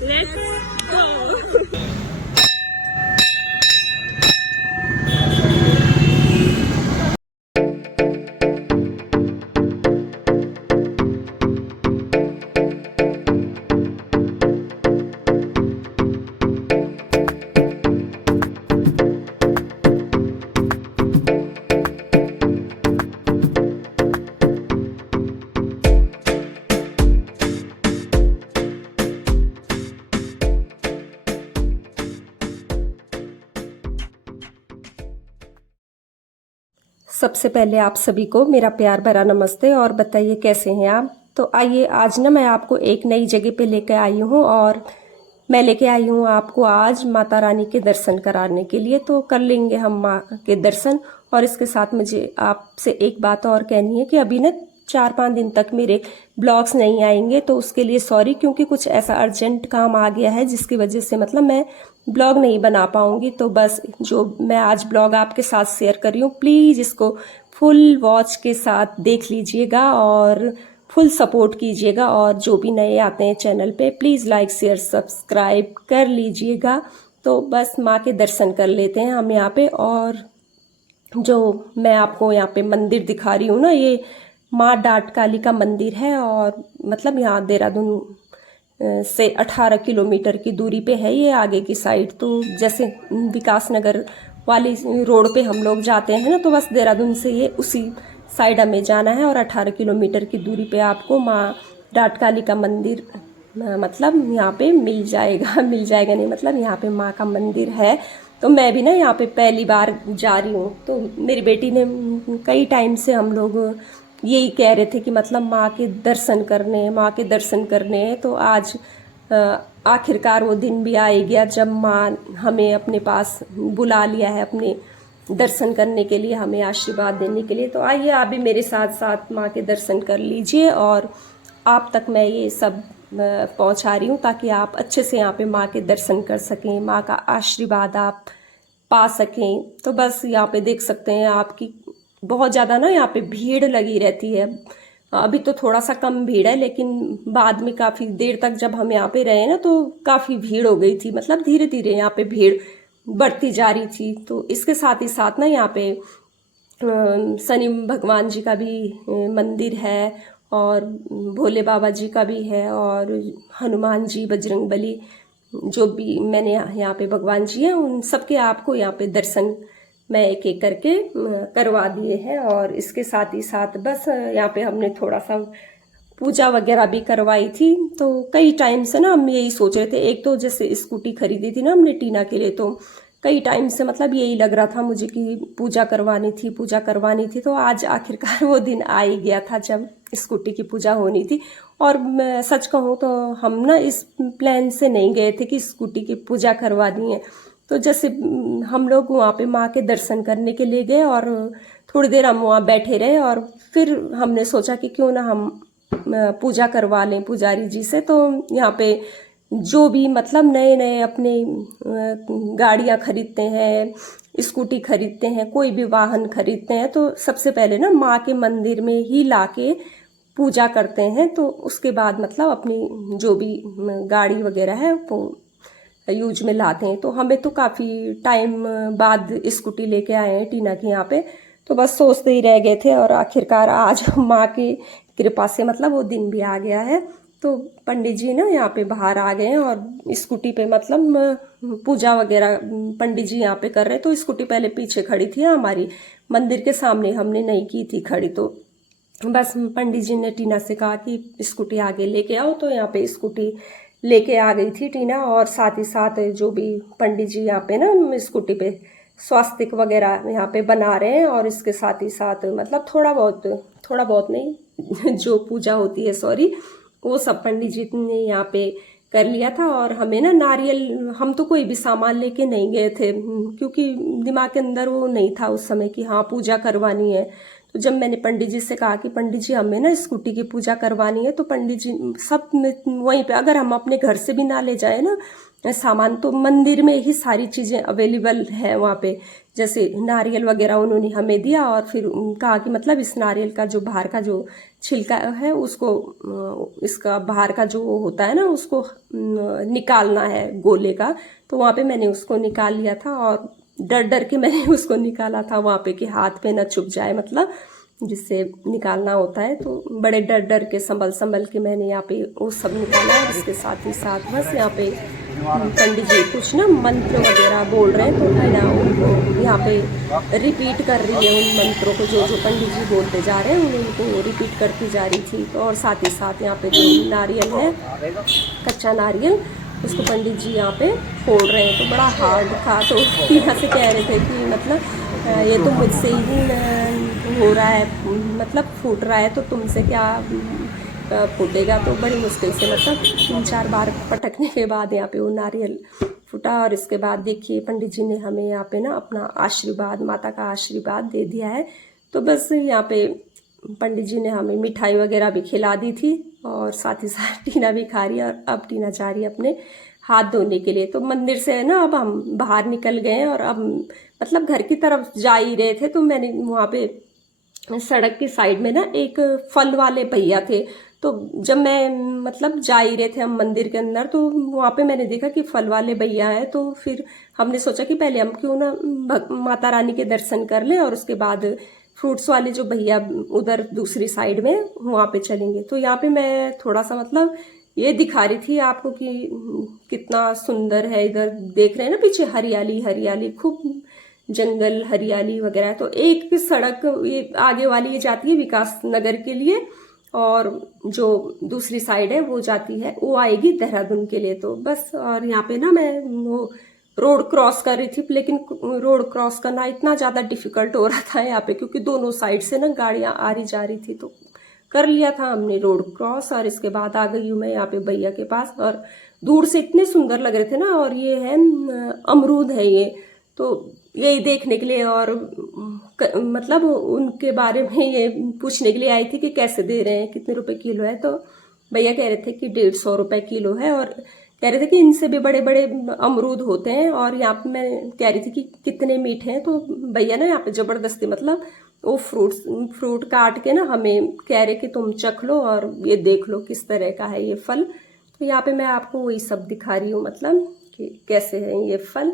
Let's go. सबसे पहले आप सभी को मेरा प्यार भरा नमस्ते और बताइए कैसे हैं आप। तो आइए आज ना मैं आपको एक नई जगह पे लेकर आई हूँ और मैं लेके आई हूँ आपको आज माता रानी के दर्शन कराने के लिए। तो कर लेंगे हम माँ के दर्शन। और इसके साथ मुझे आपसे एक बात और कहनी है कि अभी ना 4-5 दिन तक मेरे ब्लॉग्स नहीं आएंगे, तो उसके लिए सॉरी, क्योंकि कुछ ऐसा अर्जेंट काम आ गया है जिसकी वजह से मतलब मैं ब्लॉग नहीं बना पाऊंगी। तो बस जो मैं आज ब्लॉग आपके साथ शेयर कर रही हूँ, प्लीज़ इसको फुल वॉच के साथ देख लीजिएगा और फुल सपोर्ट कीजिएगा। और जो भी नए आते हैं चैनल पे प्लीज़ लाइक शेयर सब्सक्राइब कर लीजिएगा। तो बस माँ के दर्शन कर लेते हैं हम यहाँ पे। और जो मैं आपको यहाँ पे मंदिर दिखा रही हूँ ना, ये माँ डाट काली का मंदिर है और मतलब यहाँ देहरादून से 18 किलोमीटर की दूरी पे है ये आगे की साइड। तो जैसे विकास नगर वाली रोड पे हम लोग जाते हैं ना, तो बस देहरादून से ये उसी साइड हमें जाना है और 18 किलोमीटर की दूरी पे आपको माँ डाट काली का मंदिर मतलब यहाँ पे मिल जाएगा। मिल जाएगा नहीं, मतलब यहाँ पे माँ का मंदिर है। तो मैं भी ना यहाँ पे पहली बार जा रही हूँ। तो मेरी बेटी ने कई टाइम से हम लोग यही कह रहे थे कि मतलब माँ के दर्शन करने, माँ के दर्शन करने हैं। तो आज आखिरकार वो दिन भी आ ही गया जब माँ हमें अपने पास बुला लिया है अपने दर्शन करने के लिए, हमें आशीर्वाद देने के लिए। तो आइए आप भी मेरे साथ साथ माँ के दर्शन कर लीजिए और आप तक मैं ये सब पहुंचा रही हूँ ताकि आप अच्छे से यहाँ पे माँ के दर्शन कर सकें, माँ का आशीर्वाद आप पा सकें। तो बस यहाँ पे देख सकते हैं आपकी बहुत ज़्यादा ना यहाँ पे भीड़ लगी रहती है। अभी तो थोड़ा सा कम भीड़ है, लेकिन बाद में काफ़ी देर तक जब हम यहाँ पे रहे ना तो काफ़ी भीड़ हो गई थी। मतलब धीरे धीरे यहाँ पे भीड़ बढ़ती जा रही थी। तो इसके साथ ही साथ ना यहाँ पे शनि भगवान जी का भी मंदिर है और भोले बाबा जी का भी है और हनुमान जी, बजरंग बली, जो भी मैंने यहाँ पे भगवान जी हैं उन सबके आपको यहाँ पे दर्शन मैं एक एक करके करवा दिए हैं। और इसके साथ ही साथ बस यहाँ पे हमने थोड़ा सा पूजा वगैरह भी करवाई थी। तो कई टाइम से ना हम यही सोच रहे थे, एक तो जैसे स्कूटी खरीदी थी ना हमने टीना के लिए, तो कई टाइम से मतलब यही लग रहा था मुझे कि पूजा करवानी थी, पूजा करवानी थी। तो आज आखिरकार वो दिन आ ही गया था जब स्कूटी की पूजा होनी थी। और मैं सच कहूँ तो हम ना इस प्लान से नहीं गए थे कि स्कूटी की पूजा करवानी है। तो जैसे हम लोग वहाँ पे माँ के दर्शन करने के लिए गए और थोड़ी देर हम वहाँ बैठे रहे और फिर हमने सोचा कि क्यों ना हम पूजा करवा लें पुजारी जी से। तो यहाँ पे जो भी मतलब नए नए अपने गाड़ियाँ खरीदते हैं, स्कूटी खरीदते हैं, कोई भी वाहन खरीदते हैं, तो सबसे पहले ना माँ के मंदिर में ही लाके पूजा करते हैं। तो उसके बाद मतलब अपनी जो भी गाड़ी वगैरह है वो यूज में लाते हैं। तो हमें तो काफ़ी टाइम बाद स्कूटी लेके आए हैं टीना के यहाँ पे। तो बस सोचते ही रह गए थे और आखिरकार आज माँ की कृपा से मतलब वो दिन भी आ गया है। तो पंडित जी ना यहाँ पे बाहर आ गए हैं और स्कूटी पे मतलब पूजा वगैरह पंडित जी यहाँ पे कर रहे हैं। तो स्कूटी पहले पीछे खड़ी थी हमारी, मंदिर के सामने हमने नहीं की थी खड़ी। तो बस पंडित जी ने टीना से कहा कि स्कूटी आगे लेके आओ, तो यहाँ पे स्कूटी लेके आ गई थी टीना। और साथ ही साथ जो भी पंडित जी यहाँ पे ना स्कूटी पे स्वास्तिक वगैरह यहाँ पे बना रहे हैं। और इसके साथ ही साथ मतलब थोड़ा बहुत नहीं जो पूजा होती है सॉरी, वो सब पंडित जी ने यहाँ पे कर लिया था। और हमें ना नारियल, हम तो कोई भी सामान लेके नहीं गए थे क्योंकि दिमाग के अंदर वो नहीं था उस समय कि हाँ पूजा करवानी है। तो तो जब मैंने पंडित जी से कहा कि पंडित जी हमें ना स्कूटी की पूजा करवानी है, तो पंडित जी सब वहीं पे, अगर हम अपने घर से भी ना ले जाए ना सामान, तो मंदिर में ही सारी चीज़ें अवेलेबल है वहाँ पे। जैसे नारियल वगैरह उन्होंने हमें दिया और फिर कहा कि मतलब इस नारियल का जो बाहर का जो छिलका है उसको, इसका बाहर का जो होता है ना उसको निकालना है गोले का। तो वहाँ पे मैंने उसको निकाल लिया था और डर डर के मैंने उसको निकाला था वहाँ पे कि हाथ पे ना चुभ जाए, मतलब जिससे निकालना होता है। तो बड़े डर डर के संभल के मैंने यहाँ पे वो सब निकाला है। इसके साथ ही साथ बस यहाँ पे पंडित जी कुछ ना मंत्र वगैरह बोल रहे हैं, तो टीना उनको यहाँ पे रिपीट कर रही है उन मंत्रों को, जो जो पंडित जी बोलते जा रहे हैं उनको रिपीट करती जा रही थी। तो और साथ ही साथ यहाँ पे जो नारियल है, कच्चा नारियल, उसको पंडित जी यहाँ पे फोड़ रहे हैं। तो बड़ा हार्ड था, तो टीना से कह रहे थे कि मतलब ये तो मुझसे ही हो रहा है, मतलब फूट रहा है, तो तुमसे क्या फूटेगा। तो बड़ी मुश्किल से मतलब 3-4 बार पटकने के बाद यहाँ पे वो नारियल फूटा। और इसके बाद देखिए पंडित जी ने हमें यहाँ पे ना अपना आशीर्वाद, माता का आशीर्वाद दे दिया है। तो बस यहाँ पे पंडित जी ने हमें मिठाई वगैरह भी खिला दी थी और साथ ही साथ टीना भी खा रही है। और अब टीना जा रही है अपने हाथ धोने के लिए। तो मंदिर से ना अब हम बाहर निकल गए और अब मतलब घर की तरफ जा ही रहे थे, तो मैंने वहाँ पे सड़क की साइड में ना एक फल वाले भैया थे। तो जब मैं मतलब जा ही रहे थे हम मंदिर के अंदर, तो वहाँ पे मैंने देखा कि फल वाले भैया है। तो फिर हमने सोचा कि पहले हम क्यों ना माता रानी के दर्शन कर लें और उसके बाद फ्रूट्स वाले जो भैया उधर दूसरी साइड में वहाँ पे चलेंगे। तो यहाँ पे मैं थोड़ा सा मतलब ये दिखा रही थी आपको कि कितना सुंदर है। इधर देख रहे हैं ना पीछे हरियाली हरियाली, खूब जंगल हरियाली वगैरह। तो एक सड़क ये आगे वाली ये जाती है विकास नगर के लिए और जो दूसरी साइड है वो जाती है, वो आएगी देहरादून के लिए। तो बस, और यहाँ पे ना मैं वो रोड क्रॉस कर रही थी, लेकिन रोड क्रॉस करना इतना ज़्यादा डिफिकल्ट हो रहा था यहाँ पे, क्योंकि दोनों साइड से ना गाड़ियाँ आ रही जा रही थी। तो कर लिया था हमने रोड क्रॉस और इसके बाद आ गई हूँ मैं यहाँ पे भैया के पास। और दूर से इतने सुंदर लग रहे थे ना, और ये है अमरूद है ये, तो यही देखने के लिए और मतलब उनके बारे में ये पूछने के लिए आई थी कि कैसे दे रहे हैं, कितने रुपए किलो है। तो भैया कह रहे थे कि 150 रुपए किलो है और कह रहे थे कि इनसे भी बड़े बड़े अमरूद होते हैं। और यहाँ पे मैं कह रही थी कि कितने मीठे हैं, तो भैया ना यहाँ पे जबरदस्ती मतलब वो फ्रूट काट के ना हमें कह रहे कि तुम चख लो और ये देख लो किस तरह का है ये फल। तो यहाँ पे मैं आपको वही सब दिखा रही हूँ, मतलब कि कैसे है ये फल।